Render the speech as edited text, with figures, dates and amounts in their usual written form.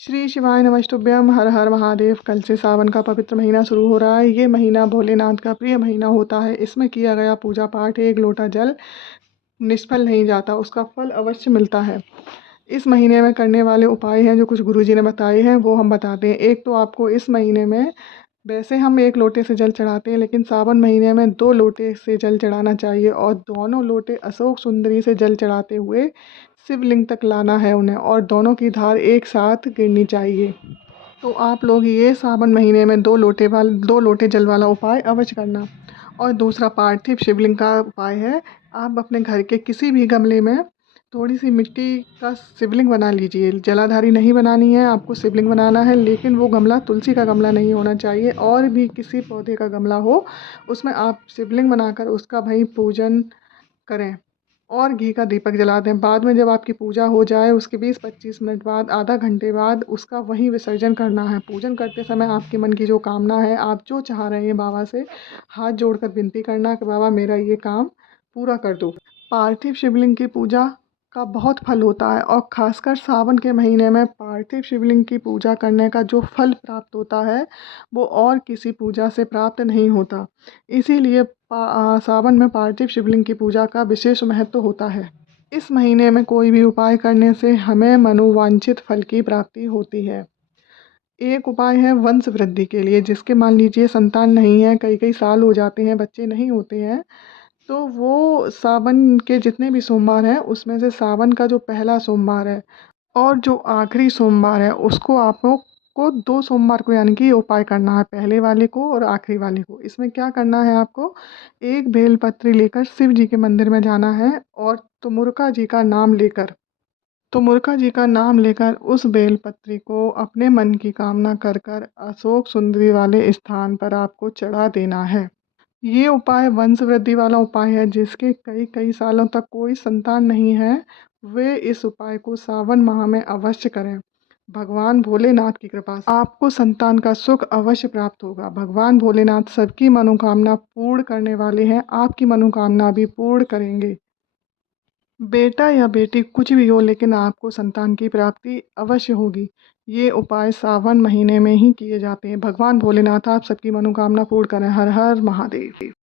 श्री शिवाय नमस्तुभ्यम। हर हर महादेव। कल से सावन का पवित्र महीना शुरू हो रहा है। ये महीना भोलेनाथ का प्रिय महीना होता है। इसमें किया गया पूजा पाठ एक लोटा जल निष्फल नहीं जाता, उसका फल अवश्य मिलता है। इस महीने में करने वाले उपाय हैं जो कुछ गुरुजी ने बताए हैं, वो हम बताते हैं। एक तो आपको इस महीने में, वैसे हम एक लोटे से जल चढ़ाते हैं, लेकिन सावन महीने में 2 लोटे से जल चढ़ाना चाहिए और दोनों लोटे अशोक सुंदरी से जल चढ़ाते हुए शिवलिंग तक लाना है उन्हें, और दोनों की धार एक साथ गिरनी चाहिए। तो आप लोग ये सावन महीने में 2 लोटे जल वाला उपाय अवश्य करना। और दूसरा पार्थिव शिवलिंग का उपाय है। आप अपने घर के किसी भी गमले में थोड़ी सी मिट्टी का शिवलिंग बना लीजिए। जलाधारी नहीं बनानी है, आपको शिवलिंग बनाना है, लेकिन वो गमला तुलसी का गमला नहीं होना चाहिए, और भी किसी पौधे का गमला हो, उसमें आप शिवलिंग बनाकर उसका भाई पूजन करें और घी का दीपक जला दें। बाद में जब आपकी पूजा हो जाए, उसके 20-25 मिनट बाद, आधा घंटे बाद उसका वहीं विसर्जन करना है। पूजन करते समय आपके मन की जो कामना है, आप जो चाह रहे हैं, बाबा से हाथ जोड़कर विनती करना कि बाबा मेरा ये काम पूरा कर दो। पार्थिव शिवलिंग की पूजा का बहुत फल होता है, और ख़ासकर सावन के महीने में पार्थिव शिवलिंग की पूजा करने का जो फल प्राप्त होता है, वो और किसी पूजा से प्राप्त नहीं होता। इसीलिए सावन में पार्थिव शिवलिंग की पूजा का विशेष महत्व होता है। इस महीने में कोई भी उपाय करने से हमें मनोवांछित फल की प्राप्ति होती है। एक उपाय है वंश वृद्धि के लिए। जिसके मान लीजिए संतान नहीं है, कई कई साल हो जाते हैं, बच्चे नहीं होते हैं, तो वो सावन के जितने भी सोमवार हैं, उसमें से सावन का जो पहला सोमवार है और जो आखिरी सोमवार है, उसको आप लोग को 2 सोमवार को यानी कि ये उपाय करना है, पहले वाले को और आखिरी वाले को। इसमें क्या करना है आपको, एक बेलपत्री लेकर शिव जी के मंदिर में जाना है, और तुमुरका जी का नाम लेकर, तुमुरका जी का नाम लेकर उस बेलपत्री को अपने मन की कामना कर कर अशोक सुंदरी वाले स्थान पर आपको चढ़ा देना है। ये उपाय वंश वृद्धि वाला उपाय है। जिसके कई कई सालों तक कोई संतान नहीं है, वे इस उपाय को सावन माह में अवश्य करें। भगवान भोलेनाथ की कृपा से आपको संतान का सुख अवश्य प्राप्त होगा। भगवान भोलेनाथ सबकी मनोकामना पूर्ण करने वाले हैं, आपकी मनोकामना भी पूर्ण करेंगे। बेटा या बेटी कुछ भी हो, लेकिन आपको संतान की प्राप्ति अवश्य होगी। ये उपाय सावन महीने में ही किए जाते हैं। भगवान भोलेनाथ आप सबकी मनोकामना पूर्ण करें। हर हर महादेव।